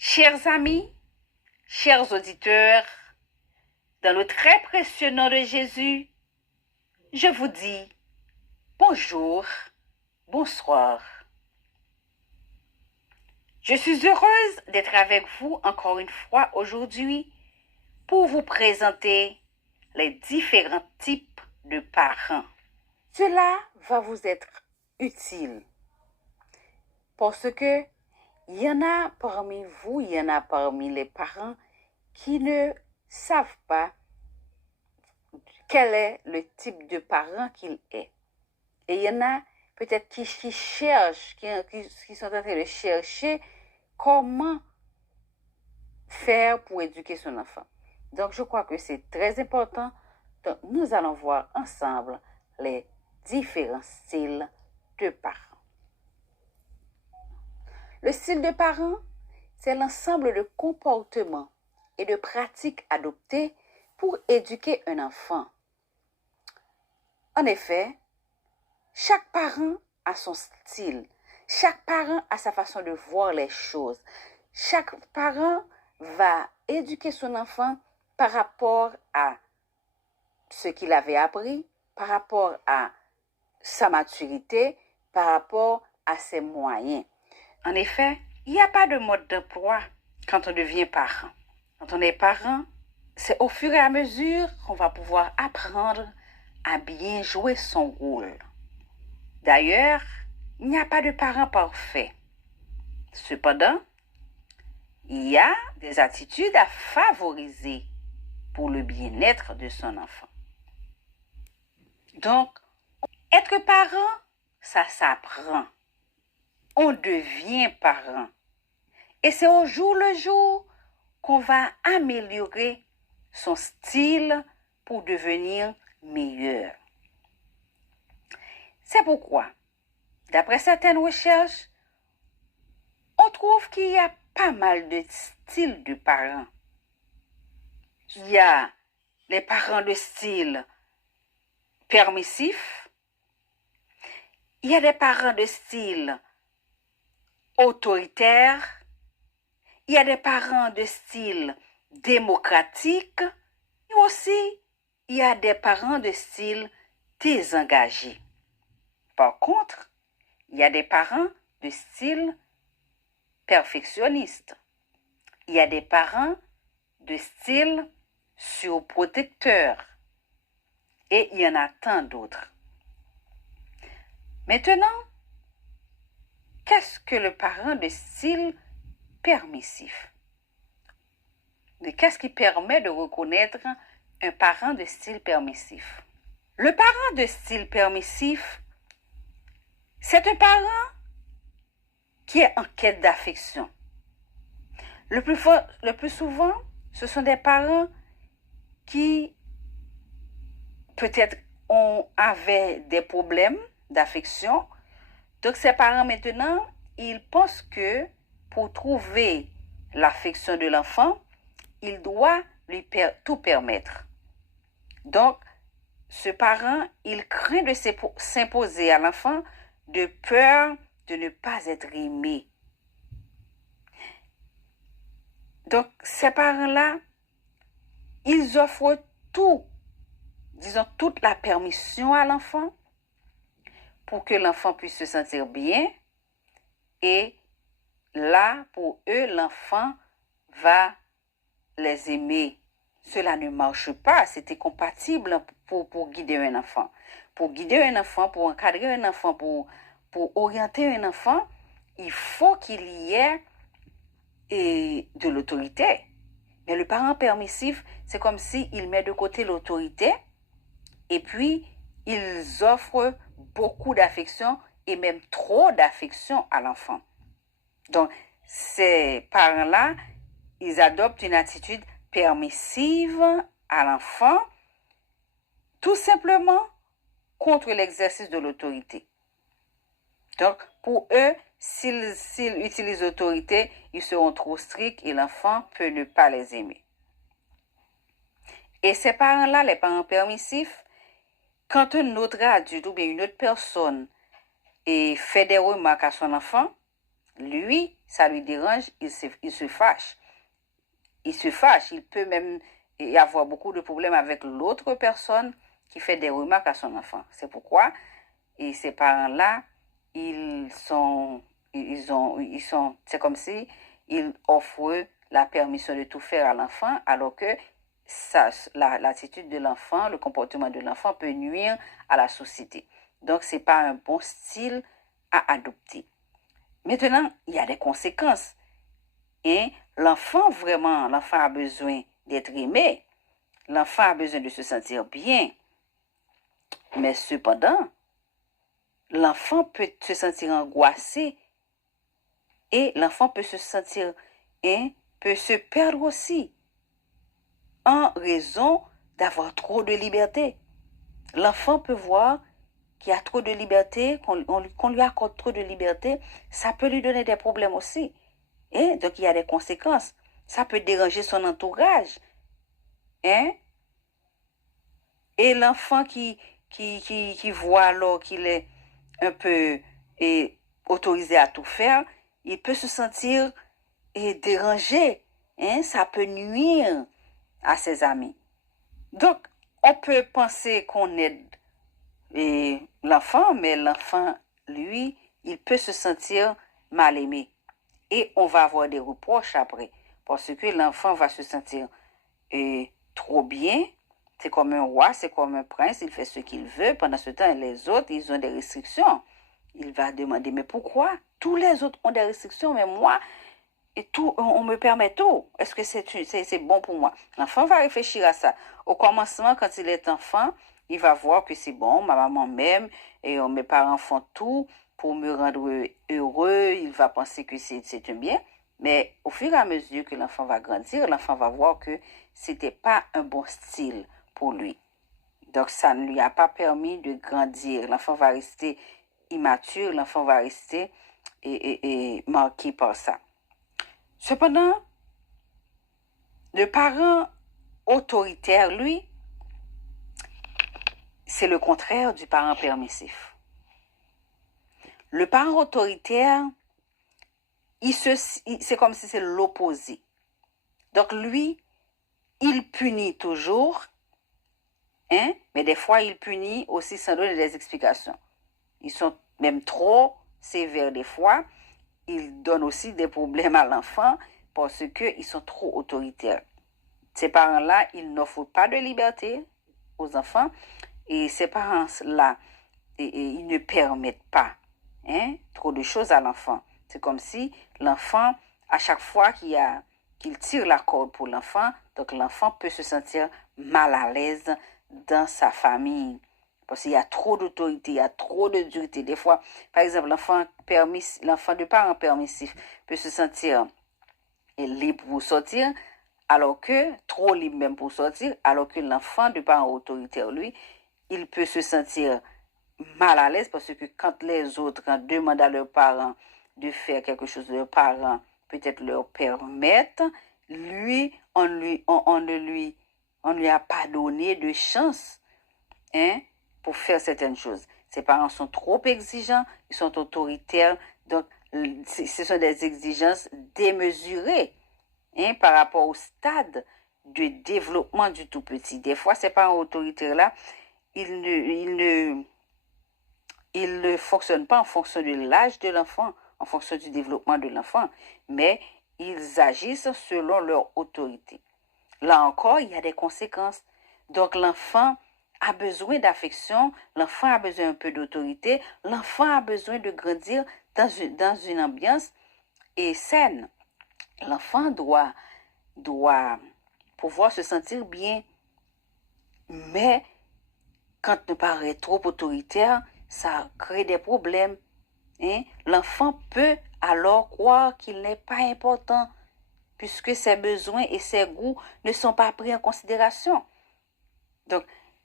Chers amis, chers auditeurs, dans le très précieux nom de Jésus, je vous dis bonjour, bonsoir. Je suis heureuse d'être avec vous encore une fois aujourd'hui pour vous présenter les différents types de parents. Cela va vous être utile parce que il y en a parmi vous, il y en a parmi les parents qui ne savent pas quel est le type de parent qu'il est. Et il y en a peut-être qui cherchent, qui sont en train de chercher comment faire pour éduquer son enfant. Donc, je crois que c'est très important. Donc, nous allons voir ensemble les différents styles de parents. Le style de parent, c'est l'ensemble de comportements et de pratiques adoptées pour éduquer un enfant. En effet, chaque parent a son style. Chaque parent a sa façon de voir les choses. Chaque parent va éduquer son enfant par rapport à ce qu'il avait appris, par rapport à sa maturité, par rapport à ses moyens. En effet, il n'y a pas de mode d'emploi quand on devient parent. Quand on est parent, c'est au fur et à mesure qu'on va pouvoir apprendre à bien jouer son rôle. D'ailleurs, il n'y a pas de parent parfait. Cependant, il y a des attitudes à favoriser pour le bien-être de son enfant. Donc, être parent, ça s'apprend. On devient parent. Et c'est au jour le jour qu'on va améliorer son style pour devenir meilleur. C'est pourquoi, d'après certaines recherches, on trouve qu'il y a pas mal de styles de parents. Il y a les parents de style permissif, il y a des parents de style autoritaire, il y a des parents de style démocratique, et aussi il y a des parents de style désengagé. Par contre, il y a des parents de style perfectionniste. Il y a des parents de style surprotecteur. Et il y en a tant d'autres. Maintenant, qu'est-ce que le parent de style permissif? Qu'est-ce qui permet de reconnaître un parent de style permissif? Le parent de style permissif, c'est un parent qui est en quête d'affection. Le plus souvent, ce sont des parents qui peut-être avaient des problèmes d'affection. Donc ces parents maintenant, ils pensent que pour trouver l'affection de l'enfant, il doit lui tout permettre. Donc, ce parent, il craint de s'imposer à l'enfant de peur de ne pas être aimé. Donc, ces parents-là, ils offrent tout, disons, toute la permission à l'enfant pour que l'enfant puisse se sentir bien. Et là, pour eux, l'enfant va les aimer. Cela ne marche pas. C'était compatible pour guider un enfant. Pour guider un enfant, pour encadrer un enfant, pour orienter un enfant, il faut qu'il y ait de l'autorité. Mais le parent permissif, c'est comme s'il met de côté l'autorité et puis ils offrent beaucoup d'affection et même trop d'affection à l'enfant. Donc, ces parents-là, ils adoptent une attitude permissive à l'enfant, tout simplement contre l'exercice de l'autorité. Donc, pour eux, s'ils utilisent l'autorité, ils seront trop stricts et l'enfant peut ne pas les aimer. Et ces parents-là, les parents permissifs, quand un autre adulte ou bien une autre personne fait des remarques à son enfant, lui, ça lui dérange, il se fâche. Il se fâche, il peut même y avoir beaucoup de problèmes avec l'autre personne qui fait des remarques à son enfant. C'est pourquoi et ces parents-là, c'est comme si ils offrent la permission de tout faire à l'enfant, alors que l'attitude de l'enfant, le comportement de l'enfant peut nuire à la société. Donc, c'est pas un bon style à adopter. Maintenant, il y a des conséquences. Et l'enfant a besoin d'être aimé. L'enfant a besoin de se sentir bien. Mais cependant, l'enfant peut se sentir angoissé et l'enfant peut se sentir et peut se perdre aussi en raison d'avoir trop de liberté. L'enfant peut voir qu'il y a trop de liberté, qu'on lui accorde trop de liberté, ça peut lui donner des problèmes aussi. Et donc, il y a des conséquences. Ça peut déranger son entourage. Hein? Et l'enfant qui voit alors qu'il est un peu autorisé à tout faire, il peut se sentir dérangé. Hein? Ça peut nuire à ses amis. Donc, on peut penser qu'on aide l'enfant, mais l'enfant, lui, il peut se sentir mal aimé. Et on va avoir des reproches après. Parce que l'enfant va se sentir trop bien. C'est comme un roi, c'est comme un prince, il fait ce qu'il veut. Pendant ce temps, les autres, ils ont des restrictions. Il va demander, mais pourquoi? Tous les autres ont des restrictions, mais moi, et tout, on me permet tout. Est-ce que c'est bon pour moi? L'enfant va réfléchir à ça. Au commencement, quand il est enfant, il va voir que c'est bon, ma maman m'aime, et mes parents font tout pour me rendre heureux. Il va penser que c'est un bien. Mais au fur et à mesure que l'enfant va grandir, l'enfant va voir que c'était pas un bon style pour lui. Donc, ça ne lui a pas permis de grandir. L'enfant va rester immature, l'enfant va rester marqué par ça. Cependant, le parent autoritaire, lui, c'est le contraire du parent permissif. Le parent autoritaire, c'est comme si c'est l'opposé. Donc lui, il punit toujours, hein, mais des fois il punit aussi sans donner des explications. Ils sont même trop sévères des fois. Ils donnent aussi des problèmes à l'enfant parce qu'ils sont trop autoritaires. Ces parents-là, ils n'offrent pas de liberté aux enfants et ces parents-là, ils ne permettent pas trop de choses à l'enfant. C'est comme si l'enfant, à chaque fois qu'il tire la corde pour l'enfant, donc l'enfant peut se sentir mal à l'aise dans sa famille. Parce qu'il y a trop d'autorité, il y a trop de dureté. Des fois, par exemple, l'enfant de parents permissifs peut se sentir libre pour sortir, alors que, trop libre même pour sortir, alors que l'enfant de parents autoritaires, lui, il peut se sentir mal à l'aise parce que quand les autres demandent à leurs parents de faire quelque chose, leurs parents peut-être leur permettent, on ne lui a pas donné de chance, pour faire certaines choses. Ses parents sont trop exigeants, ils sont autoritaires, donc ce sont des exigences démesurées par rapport au stade de développement du tout petit. Des fois, ces parents autoritaires-là, ils ne fonctionnent pas en fonction de l'âge de l'enfant, en fonction du développement de l'enfant, mais ils agissent selon leur autorité. Là encore, il y a des conséquences. Donc, l'enfant a besoin d'affection, l'enfant a besoin un peu d'autorité, l'enfant a besoin de grandir dans une ambiance saine. L'enfant doit pouvoir se sentir bien. Mais quand on paraît trop autoritaire, ça crée des problèmes. L'enfant peut alors croire qu'il n'est pas important puisque ses besoins et ses goûts ne sont pas pris en considération. Donc,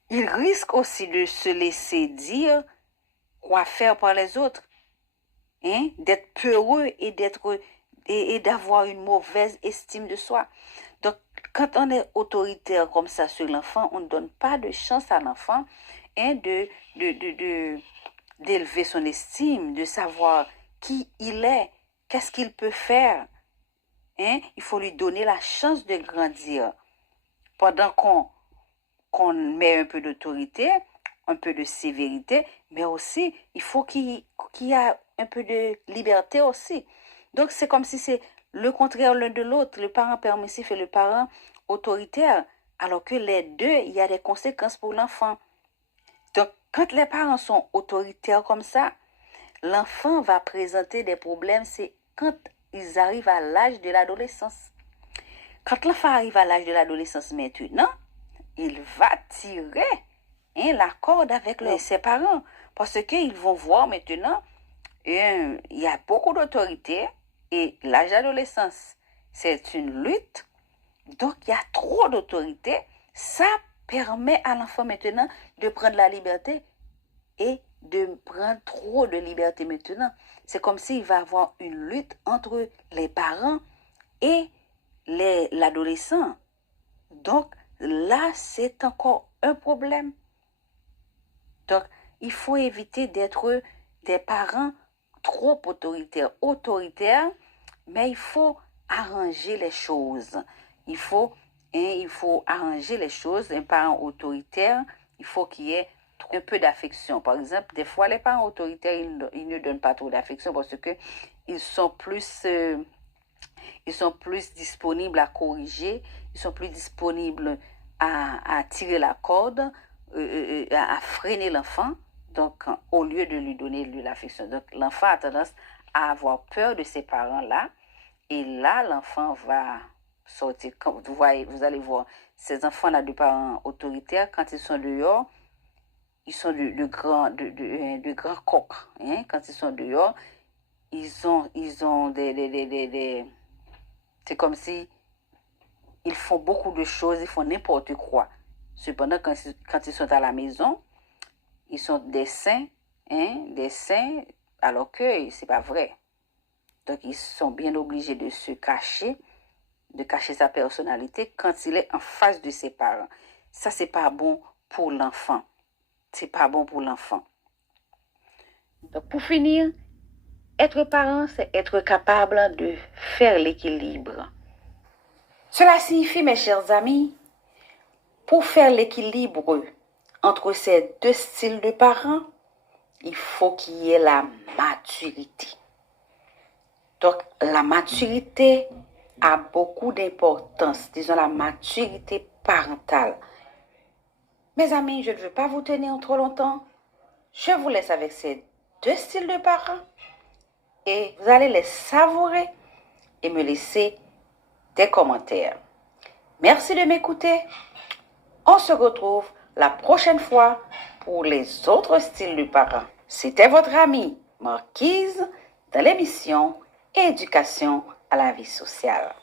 il risque aussi de se laisser dire quoi faire par les autres, d'être peureux et d'avoir une mauvaise estime de soi. Donc, quand on est autoritaire comme ça sur l'enfant, on ne donne pas de chance à l'enfant d'élever son estime, de savoir qui il est, qu'est-ce qu'il peut faire? Hein? Il faut lui donner la chance de grandir. Pendant qu'on met un peu d'autorité, un peu de sévérité, mais aussi, il faut qu'il y ait un peu de liberté aussi. Donc, c'est comme si c'est le contraire l'un de l'autre, le parent permissif et le parent autoritaire, alors que les deux, il y a des conséquences pour l'enfant. Donc, quand les parents sont autoritaires comme ça, l'enfant va présenter des problèmes, c'est quand ils arrivent à l'âge de l'adolescence. Quand l'enfant arrive à l'âge de l'adolescence maintenant, il va tirer la corde avec ses parents. Parce qu'ils vont voir maintenant, il y a beaucoup d'autorité et l'âge d'adolescence, c'est une lutte. Donc, il y a trop d'autorité. Ça permet à l'enfant maintenant de prendre la liberté et de prendre trop de liberté maintenant. C'est comme s'il va y avoir une lutte entre les parents et l'adolescent. Donc, là, c'est encore un problème. Donc, il faut éviter d'être des parents trop autoritaires, mais il faut arranger les choses. Il faut arranger les choses. Un parent autoritaire, il faut qu'il y ait un peu d'affection. Par exemple, des fois, les parents autoritaires, ils ne donnent pas trop d'affection parce que ils sont plus disponibles à corriger, ils sont plus disponibles à tirer la corde, à freiner l'enfant, donc au lieu de lui donner de l'affection. Donc l'enfant a tendance à avoir peur de ses parents-là, et là l'enfant va sortir. Quand vous allez voir ces enfants-là de parents autoritaires, quand ils sont dehors, ils sont de grands coqs. Hein? Quand ils sont dehors, ils ont des c'est comme si ils font beaucoup de choses, ils font n'importe quoi. Cependant, quand ils sont à la maison, ils sont des saints, alors que c'est pas vrai. Donc, ils sont bien obligés de se cacher, de cacher sa personnalité quand il est en face de ses parents. Ça, c'est pas bon pour l'enfant. C'est pas bon pour l'enfant. Donc, pour finir, être parent, c'est être capable de faire l'équilibre. Cela signifie, mes chers amis, pour faire l'équilibre entre ces deux styles de parents, il faut qu'il y ait la maturité. Donc, la maturité a beaucoup d'importance, disons la maturité parentale. Mes amis, je ne veux pas vous tenir trop longtemps. Je vous laisse avec ces deux styles de parents et vous allez les savourer et me laisser des commentaires. Merci de m'écouter. On se retrouve la prochaine fois pour les autres styles de parents. C'était votre amie Marquise dans l'émission Éducation à la vie sociale.